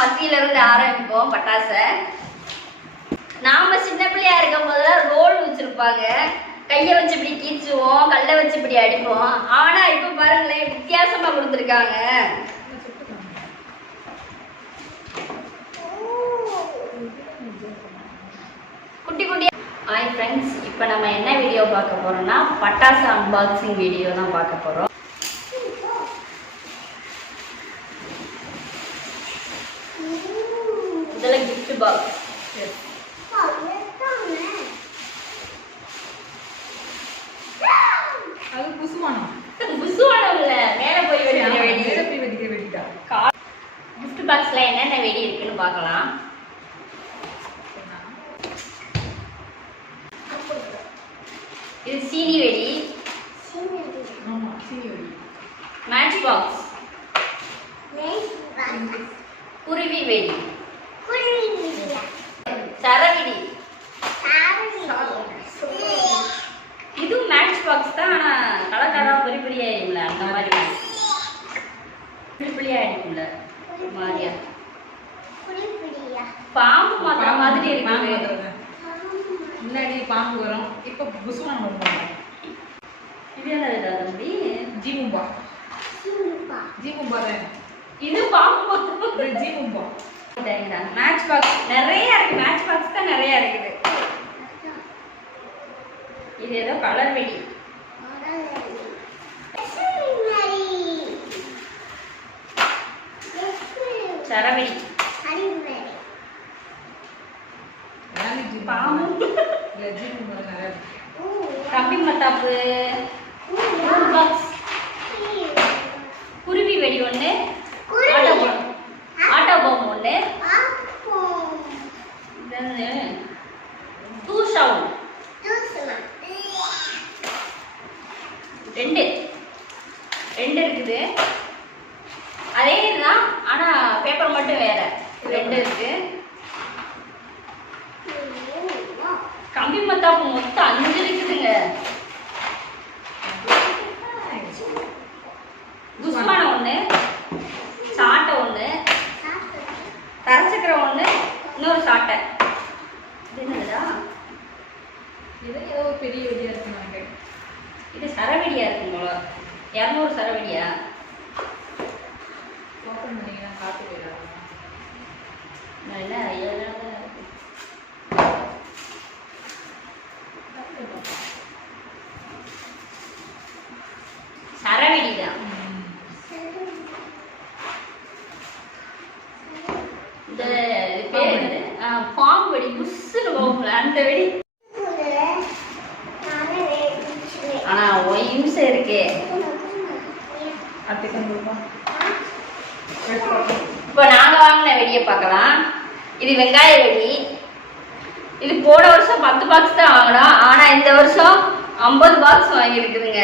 பத்தியில இருந்து ஆரம்பிப்போம் பட்டாசை. நாம சின்ன பிள்ளையா இருக்கும் போதெல்லாம் ரோல் வச்சிருப்பாங்க. கைய வச்சு இப்படி கீச்சுவோம் கல்லை வச்சு இப்படி அடிப்போம். ஆனா இப்ப பாருங்களேன் வித்தியாசமா கொடுத்துருக்காங்க. குட்டி குட்டி. ஹாய் ஃப்ரெண்ட்ஸ் இப்போ நம்ம என்ன வீடியோ பார்க்க போறோம்னா பட்டாசு அன்பாக்சிங் வீடியோ தான் பார்க்க போறோம். இதெல்லாம் gift பாக்ஸ் அது புசுமானம் புசுவானம் இல்ல. மேல போய் வெடிக்கிற வெடி மேல போய் வெடிக்கிற வெடிடா gift பாக்ஸ்ல என்னென்ன வெடி இருக்குன்னு பார்க்கலாம். இது சீனி வெடி. ஆமா சீனி வெடி. மேட்ச் பாக்ஸ் குருவி வெடி. சரவெடி இதுவும் மேட்ச் பாக்ஸ் தான் ஆனா கலர் கலரா பெரிய பெரிய ஆயிடும்ல அந்த மாதிரி பெரிய பெரிய ஆயிடும்ல மாதிரியா. பாம்பு மாத்திர மாதிரி வருது. முன்னாடி பாம்பு வரும் இப்ப புசுமானம் வருவாங்க இது என்னது தம்பி? ஜீமும்பா. ஜீமும்பா. தான். இது பாம்பு மாத்திரம் ஜீமும்பா மேட்ச் பாக்ஸ் நிறைய இருக்கு. மேட்ச் பாக்ஸ் தான் நிறைய இருக்குது. இது ஏதோ கலர் வெடி சரவெடி பாம்பு. கம்பி மத்தாப்பு மூணு பாக்ஸ் குருவி வெடி ஒன்று ஆட்டோ பாம் ஆட்டோ பாம் ஒன்று டூ சவுண்ட் ரெண்டு ரெண்டு இருக்குது அதே இதுதான் ஆனால் பேப்பர் மட்டும் வேற ரெண்டு இருக்கு கம்பி மத்தாப்பு மொத்தம் அஞ்சு இருக்குதுங்க துஷ்மானம் ஒன்று சாட்டை ஒன்று தரச்சக்கரம் ஒன்று இன்னொரு சாட்டை. இது என்னதுடா? இது ஏதோ ஒரு பெரிய வெடியா இருக்கு நினைக்கிறேன். இது சரவெடியா இருக்கும் போல. இரநூறு சரவெடியா? ஓப்பன் பண்ணீங்கன்னா காத்து போயிடாது என்ன ஏழாவது இருக்கு. சரவெடி தான் இந்த இது பேர் என்னது? ஆ, பாம்பு வெடி புஷ்ஷுன்னு போகும்ல வெடி ஆனா ஒரு நிமிஷம் இருக்கே. அத்தை கொண்டு இப்போ நாங்க வாங்கின வெடியை பார்க்கலாம். இது வெங்காய வெடி. இது போன வருஷம் பத்து பாக்ஸ் தான் வாங்கினோம். ஆனா இந்த வருஷம் ஐம்பது பாக்ஸ் வாங்கியிருக்குதுங்க.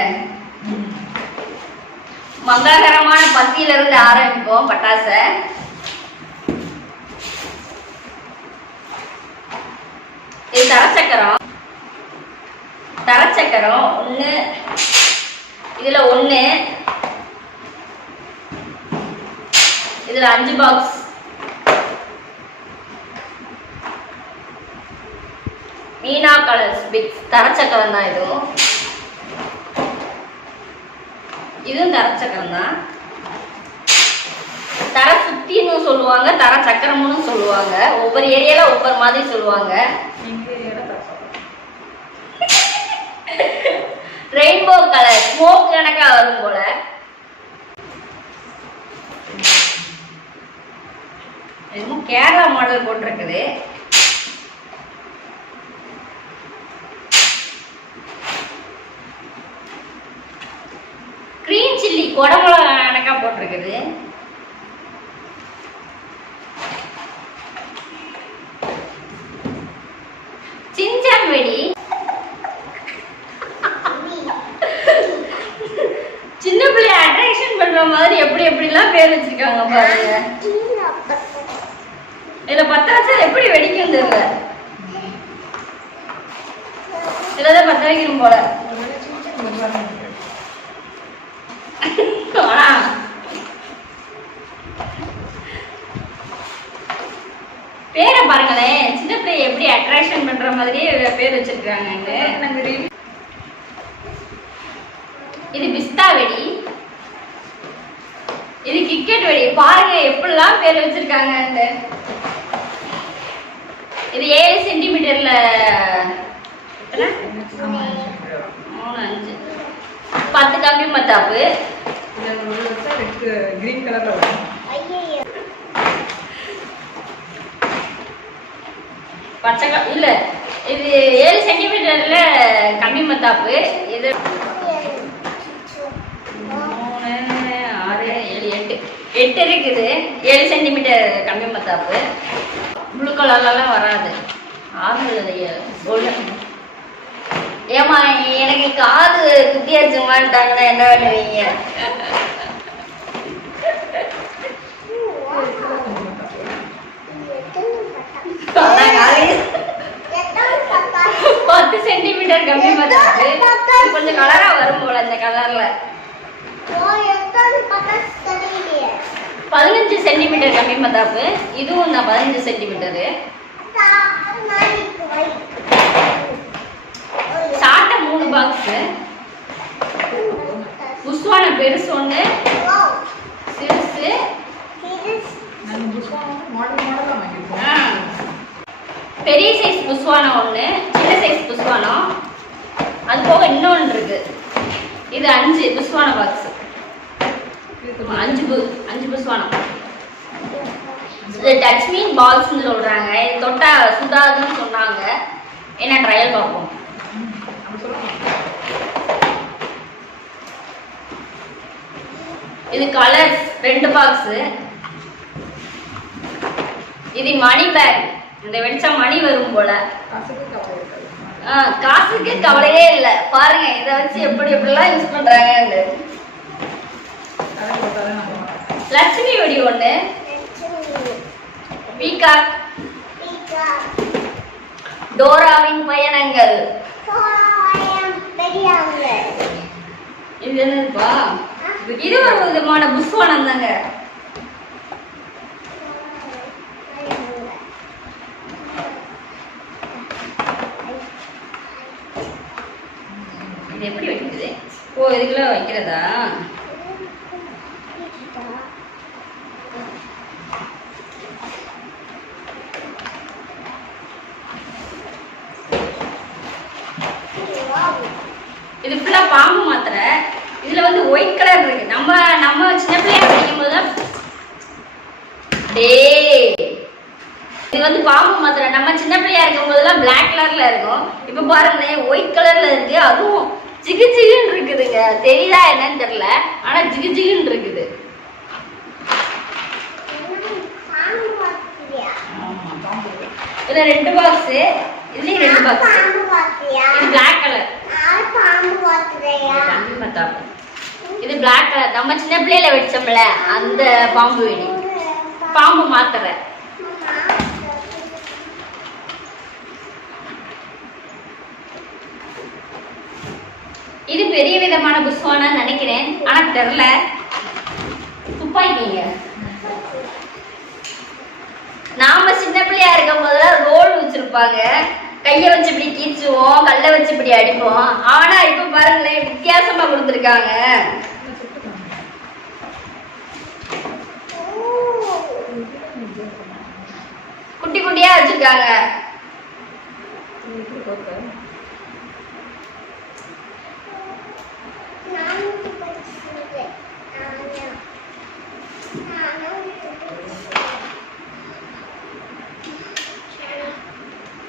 மங்களகரமான பத்தியில இருந்து ஆரம்பிப்போம் பட்டாசை. இது தரச்சக்கரம் தரச்சக்கரம் ஒன்று இதில் ஒன்று இதில் அஞ்சு பாக்ஸ் மீனா கலர்ஸ் பிக்ஸ் தரச்சக்கரம் தான் இதுவும் இதுவும் தரச்சக்கரம் தான். குத்தின்னு சொல்லுவாங்க தர சக்கரமுன்னு சொல்லுவாங்க. ஒவ்வொரு ஏரியால ஒவ்வொரு மாதிரி சொல்லுவாங்க. ரெயின்போ கலர் ஸ்மோக் கணக்கா வரும் போல. இதுவும் கேரளா மாடல் போட்டிருக்குது கிரீன் சில்லி குடமிளகா கணக்கா போட்டிருக்குது சின்சான் வெடி சின்ன பிள்ளைய அட்ராக்ஷன் பண்ற மாதிரி எப்படி எப்படிலாம் பேர் வச்சிருக்காங்க பாருங்க. இதுல பத்த வச்சா எப்படி வெடிக்கும் தெரியல. இதுலதான் பத்த வைக்கணும் போல. பேரை பாருங்களேன். சின்ன பிள்ளைய எப்படி அட்ராக்ஷன் பண்ற மாதிரியே பேர் வச்சிருக்காங்கன்னு. இது பிஸ்தா வெடி. இது கிரிக்கெட் வெடி பாருங்க எப்படிலாம் பேர் வச்சிருக்காங்க இது ஏழு சென்டிமீட்டர்ல மூணு அஞ்சு. பத்து கம்பி மத்தாப்பு. கிரீன் கலர்ல பச்சை இல்ல இது ஏழு சென்டிமீட்டர்ல கம்பி மத்தாப்பு. இது எட்டு இருக்குது. ஏழு சென்டிமீட்டர் கம்பி மத்தாப்பு. ப்ளூ கலர்லலாம் வராது. ஆறு ஒன்று ஏமா எனக்கு காது குத்தியாச்சு மாட்டாங்கன்னா என்ன பண்ணுவீங்க? பத்து சென்டிமீட்டர் கம்மி இது கொஞ்சம் கலரா வரும் போல இந்த கலர்ல பதினஞ்சு சென்டிமீட்டர் கம்மி மத்தாப்பு இதுவும் தான் பதினஞ்சு சென்டிமீட்டரு. சாட்டை மூணு பாக்ஸ் புஷ்வான பெருசு ஒன்று சிறுசு. பெரிய சைஸ் புஷ்வானம் ஒன்று சின்ன சைஸ் புஷ்வானம் அது போக இன்னொன்று இருக்கு. இது அஞ்சு புஷ்வான பாக்ஸ் அஞ்சு அஞ்சு புஷ்வானம். டச் மீன் பால்ஸ்னு சொல்றாங்க இது தொட்டா சுடாதுன்னு சொன்னாங்க. என்ன ட்ரையல் பார்ப்போம். இது கலர்ஸ் ரெண்டு பாக்ஸ் இது மணி பேக் இந்த வெடிச்சா மணி வரும் போல. காசுக்கு கவலையே இல்ல. பாருங்க இத வச்சு எப்படி எப்படிலாம் யூஸ் நம்ம லட்சுமி வெடி ஒண்ணு. பீகாக் டோராவின் பயணங்கள். இது என்னதுப்பா? இது ஒரு விதமான புஷ்வானம் தாங்க இது எப்படி வைக்கிறது? ஓ இதுக்குள்ள வைக்கிறதா இது ஃபுல்லா பாம்பு மாத்திரை இதுல வந்து ஒயிட் கலர் இருக்கு நம்ம நம்ம சின்ன பிள்ளையா படிக்கும் போது டேய் இது வந்து பாம்பு மாத்திரை நம்ம சின்ன பிள்ளையா இருக்கும் போதெல்லாம் பிளாக் கலர்ல இருக்கும். இப்ப பாருங்க ஒயிட் கலர்ல இருக்கு. அதுவும் ஜிகு ஜிகுன்னு இருக்குதுங்க. தெரியுதா என்னன்னு தெரியல. ஆனா ஜிகு ஜிகுன்னு இருக்குது. இதுல ரெண்டு பாக்ஸ் இதுலயும் ரெண்டு பாக்ஸ் இது பிளாக் கலர் இது பிளாக் கலர் நம்ம சின்ன பிள்ளையில வெடிச்சோம்ல அந்த பாம்பு வெடி. பாம்பு மாத்திரை இது பெரிய விதமான புஷ்வானா நினைக்கிறேன். ஆனா தெரியல துப்பாக்கிங்க. நாம சின்ன பிள்ளையா இருக்கும் போதெல்லாம் ரோல் வச்சிருப்பாங்க. கையை வச்சு இப்படி கீச்சுவோம் கல்லை வச்சு இப்படி அடிப்போம். ஆனா இப்ப பாருங்களேன் வித்தியாசமா கொடுத்துருக்காங்க. குட்டி குட்டியா வச்சிருக்காங்க இப்படி போட்டு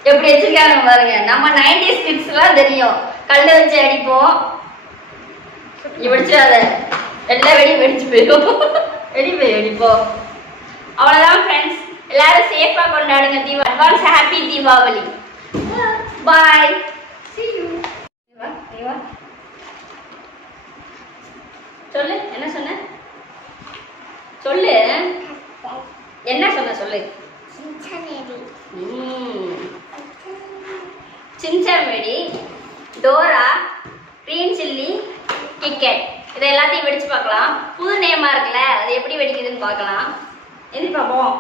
எப்படி வச்சிருக்காங்க பாருங்க. நம்ம நைன்டிஸ் கிட்ஸ் எல்லாம் தெரியும். கல்ல வச்சு அடிப்போம். வெடிச்சிடாத எல்லாம் வெடி வெடிச்சு போயிடும். வெடி போய் வெடிப்போம். அவ்வளவுதான் ஃப்ரெண்ட்ஸ் எல்லாரும் சேஃபா கொண்டாடுங்க Deepa. Advance happy Deepavali. Bye see you. சொல்லு என்ன சொன்ன? சொல்லு. என்ன சொன்ன சொல்லு? சின்சாமேடி டோரா க்ரீன் சில்லி கிக்கெட். இதை எல்லாத்தையும் வெடிச்சு பார்க்கலாம். புது நேமா இருக்குல்ல அது எப்படி வெடிக்குதுன்னு பார்க்கலாம். எது பார்ப்போம்?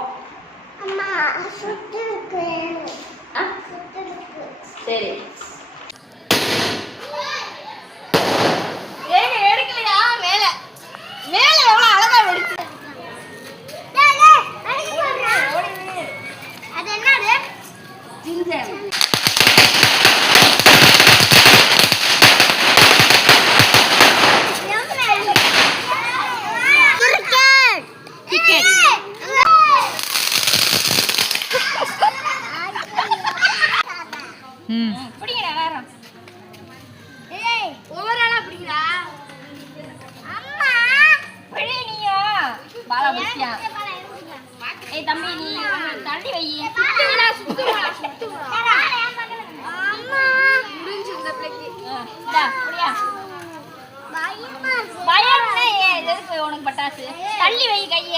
சரி. 今天 எனக்கு எதுக்கு உனக்கு பட்டாசு. தள்ளி வை கைய.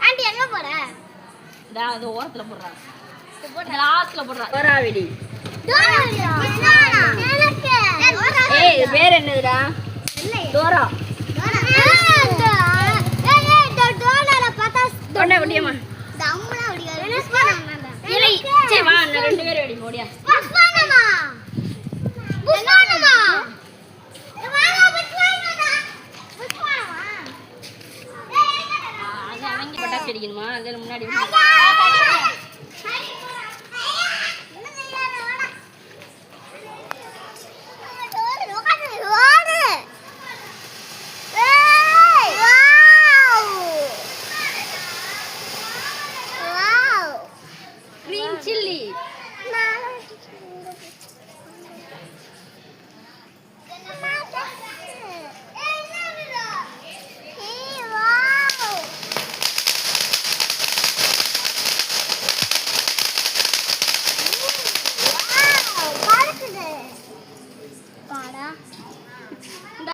ஆண்டி வா நான் ரெண்டு பேரும் வெடி ஓடியா புஷ்வானமா பட்டாசு வெடிக்கணுமா? அதுல முன்னாடி Chantilly.